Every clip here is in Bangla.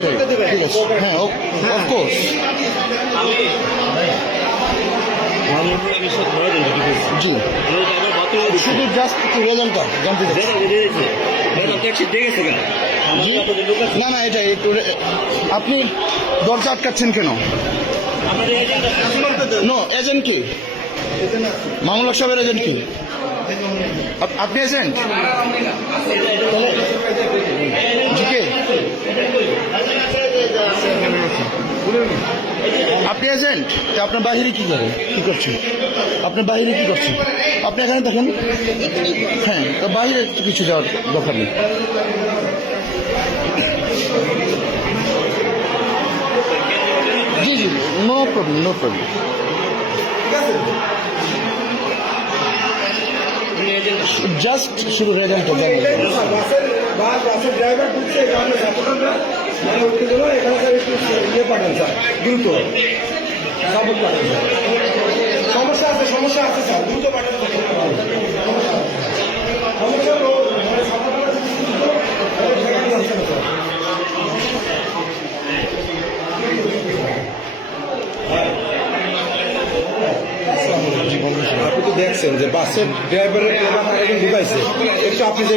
হ্যাঁ অফকোর্স জি শুধু জাস্ট একটু রেজাল্টটা জানতে না না এটা একটু আপনি দরজা আটকাচ্ছেন কেন? নো এজেন্ট কি? মামুনুল হক সাহেবের এজেন্ট কি? আপনি এজেন্ট জিকে আপনি এজেন্ট তা আপনার বাহিরে কি করেন কি করছেন? আপনার বাহিরে কি করছেন? আপনি এখানে দেখেন হ্যাঁ তো বাহিরে কিছু যাওয়ার দরকার নেই। জি জি no problem no problem. Just শুধু রেজাল্টটা ড্রাইভার বুঝছে এখানে ইয়ে পাঠান স্যার দ্রুত সাপোর্ট পাঠান স্যার। সমস্যা আছে স্যার দ্রুত পাঠান আপনি তো দেখছেন যে বাসের ড্রাইভারের ঢুকাইছে একটু আপনি যে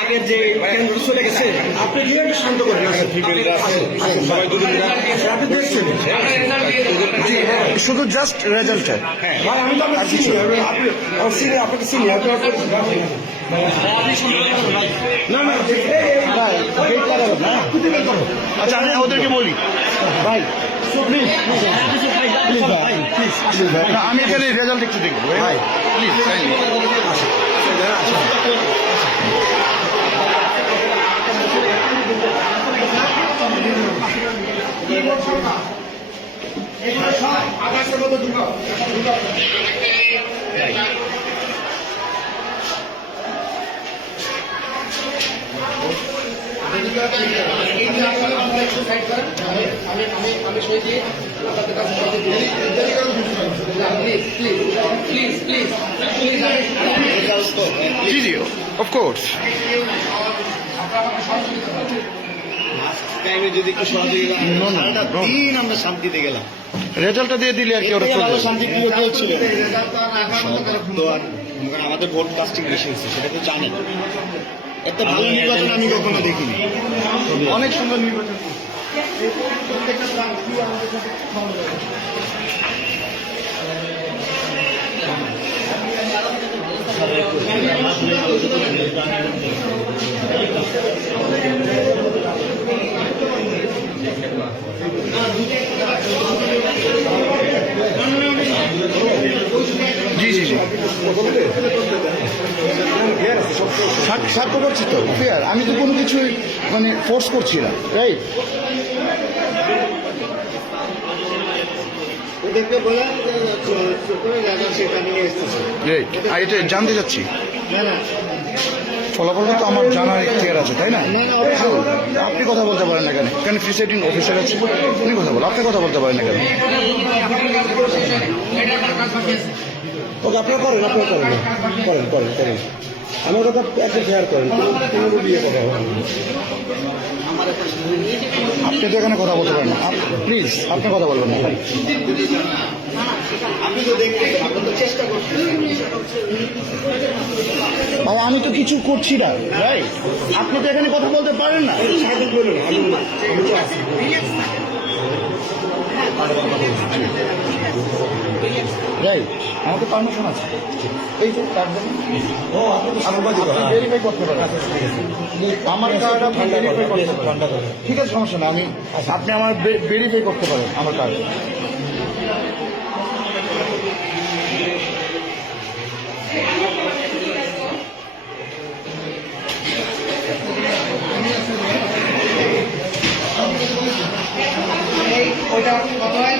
আগের যে চলে গেছে আপনি দিয়ে একটু শান্ত করেন সবাই আপনি দেখছেন শুধু জাস্ট রেজাল্টটা। ভাই আমি তো আপনাকে চিনি আপনাকে চিনি না না ভাই আচ্ছা আমি ওদেরকে বলি ভাই প্লিজ প্লিজ ভাই প্লিজ প্লিজ ভাই আমি এখানে রেজাল্ট একটু দেখবো ভাই প্লিজ আকাশের মতো ঢুকাও জি জি অফকোর্স যদি একটু সহযোগিতা দিন আমরা শান্তিতে গেলাম রেজাল্টটা দিয়ে দিলে আর কি ওরা শান্তি প্রিয় কেউ ছিলেন তো আর আমাদের ভোট কাস্টিং বেশি হচ্ছে সেটা তো জানেন। এত ভালো নির্বাচন আমি কখনো দেখিনি। অনেক সুন্দর নির্বাচন জি জি জি স্বার্থ করছি তো ফেয়ার আমি তো কোনো কিছুই মানে ফোর্স করছি না রাইট। আর এটা জানতে চাচ্ছি ফলাফলটা তো আমার জানার ইখতিয়ার আছে তাই না? আপনি কথা বলতে পারেন না কেন? কেন প্রিসাইডিং অফিসার আছে উনি কথা বলেন, আপনি কথা বলতে পারেন না কেন? ওকে আপনারা করেন করেন করেন করেন আমার কথা একদম শেয়ার করেন কোনো দিয়ে কথা হবে আপনি তো এখানে কথা বলতে পারেন না প্লিজ আপনি কথা বলবেন না ভাই আমি তো কিছু করছি না রাইট আপনি তো এখানে কথা বলতে পারেন না রাইট আমার তো পারমিশন আছে এই তো তার জন্য ভেরিফাই করতে পারেন আমার কার্ড আপনি ভেরিফাই করতে পারেন ঠিক আছে সমস্যা না আমি আপনি আমার ভেরিফাই করতে পারেন আমার কার্ড ওইটা কত হয়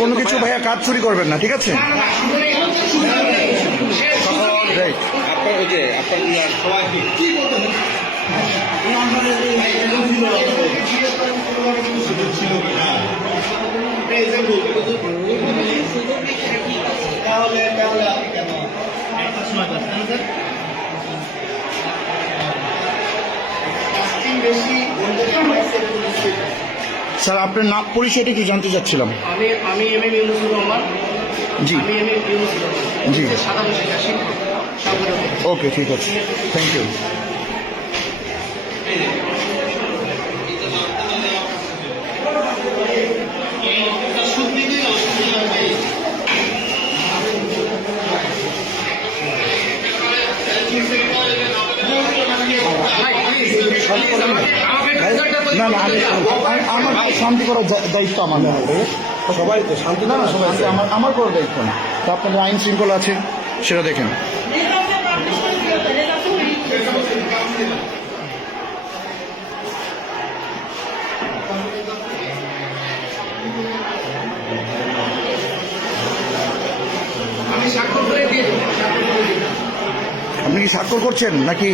কোনো কিছু ভাইয়া কাজ চুরি করবেন না ঠিক আছে রাইট আপনার ওই যে আপনার সবাই তাহলে আপনি কেন একটা সময় পাচ্ছেন স্যার? কাস্টিং বেশি স্যার আপনার নাম পরিচয়টা কি জানতে চাচ্ছিলাম। আমি এম এম ইউনুসুর রহমান। জি আমি এম এম ইউনুসুর রহমান। জি সাধারণ শিক্ষা শিক্ষক সাধারণ। ওকে ঠিক আছে, থ্যাংক ইউ। না না আমার শান্তি করার দায়িত্ব আমার না। সবাই তো শান্তি না না সবাই আমার করার দায়িত্ব না। তো আপনাদের আইন শৃঙ্খলা আছে সেটা দেখেন। আমি স্বাক্ষর করে দিয়ে দেবো। আপনি কি স্বাক্ষর করছেন নাকি?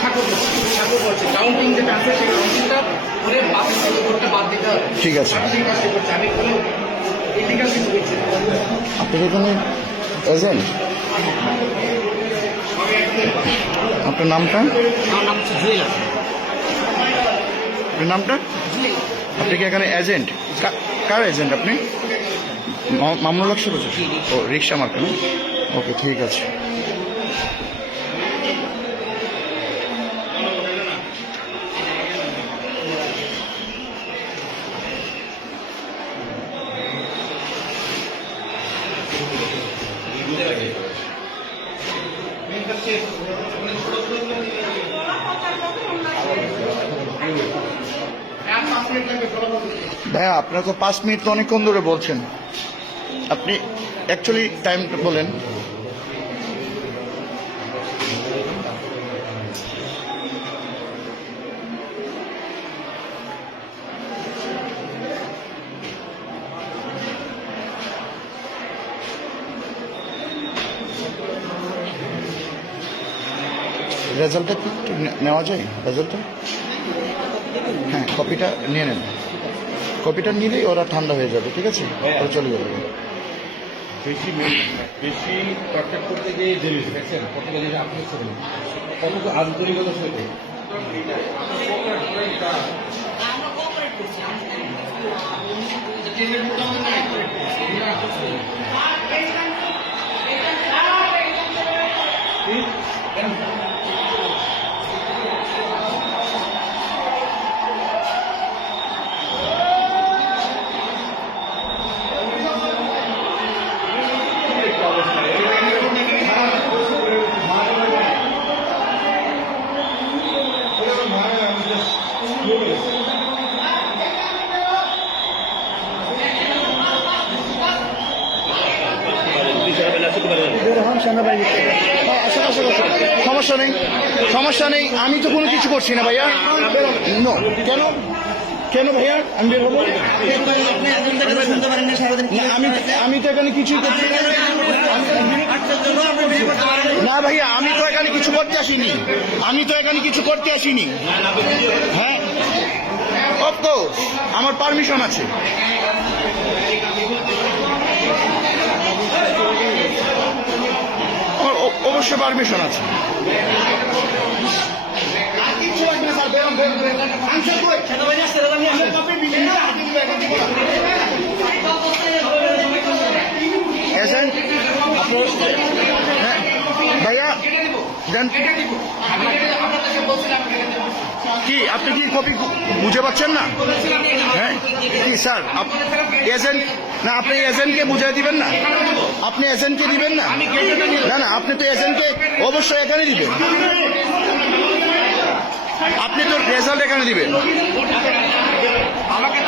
স্বাক্ষর করছি। কাউন্টিং যেটা আছে সেই কাউন্টিংটা করে করতে বাদ দিতে হবে। ঠিক আছে। আমি সেই কাজটি করছি। আমি কোনো ইলিগাল কিছু করছি না। আপনি এখানে এজেন্ট? আপনার নামটা? আমার নাম হচ্ছে জুয়েল হাসান। আপনার নামটা? আপনি কি এখানে এজেন্ট? কার এজেন্ট আপনি? মামুনুল হক সাহেব? ও রিক্সা মার্কা না? ওকে ঠিক আছে। ভাইয়া আপনারা তো 5 মিনিট তো অনেকক্ষণ ধরে বলছেন। আপনি অ্যাকচুয়ালি টাইম বলেন। রেজাল্টটা কি একটু নেওয়া যায়? রেজাল্টটা হ্যাঁ কপিটা নিয়ে নেন। কপিটা নিলেই ওরা ঠান্ডা হয়ে যাবে, ঠিক আছে? ওরা চলে যাবে। বেশি কন্ট্যাক্ট করতে গিয়ে দেরি দেখছেন কত গেলে আপনি কত আন্তরিকতার সাথে সমস্যা নেই, সমস্যা নেই। আমি তো কোনো কিছু করছি না ভাইয়া। নো, কেন কেন ভাইয়া আমি বের হবো? আমি তো এখানে কিছুই করছি না। না ভাইয়া আমি তো এখানে কিছু করতে আসিনি। আমি তো এখানে কিছু করতে আসিনি। হ্যাঁ অফকোর্স আমার পারমিশন আছে। আমার অবশ্যই পারমিশন আছে। এজেন্ট হ্যাঁ ভাইয়া দেন কি আপনি কি কপি বুঝে পাচ্ছেন না? হ্যাঁ কি স্যার এজেন্ট না, আপনি এজেন্টকে বুঝাই দিবেন না? আপনি এজেন্টকে দিবেন না? না না আপনি তো এজেন্টকে অবশ্যই এখানে দিবেন। আপনি তো রেজাল্ট এখানে দিবেন। আমাকে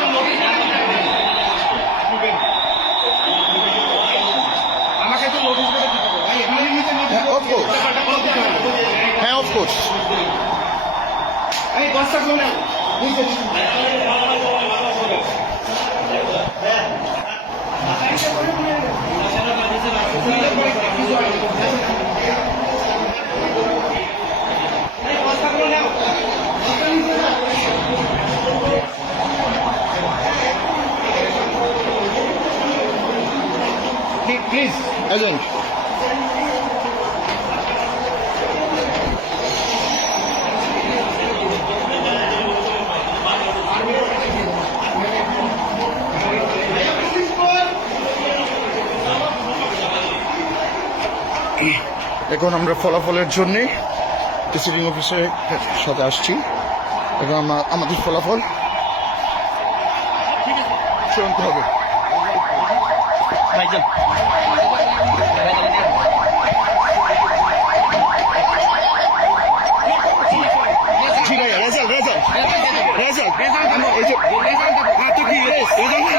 তো নোটিশ করে দিতে হবে ভাই। হ্যাঁ অফকোর্স, হ্যাঁ অফকোর্স। এই বস্তা গুলো নাও। প্লিজ এজেন্ট এখন আমরা ফলাফলের জন্যে প্রিসাইডিং অফিসারের সাথে আসছি। এখন আমাদের ফলাফল চূড়ান্ত হবে। জি ভাইয়া, রেজাল্ট এই যে হ্যাঁ তো কি রেজাল্ট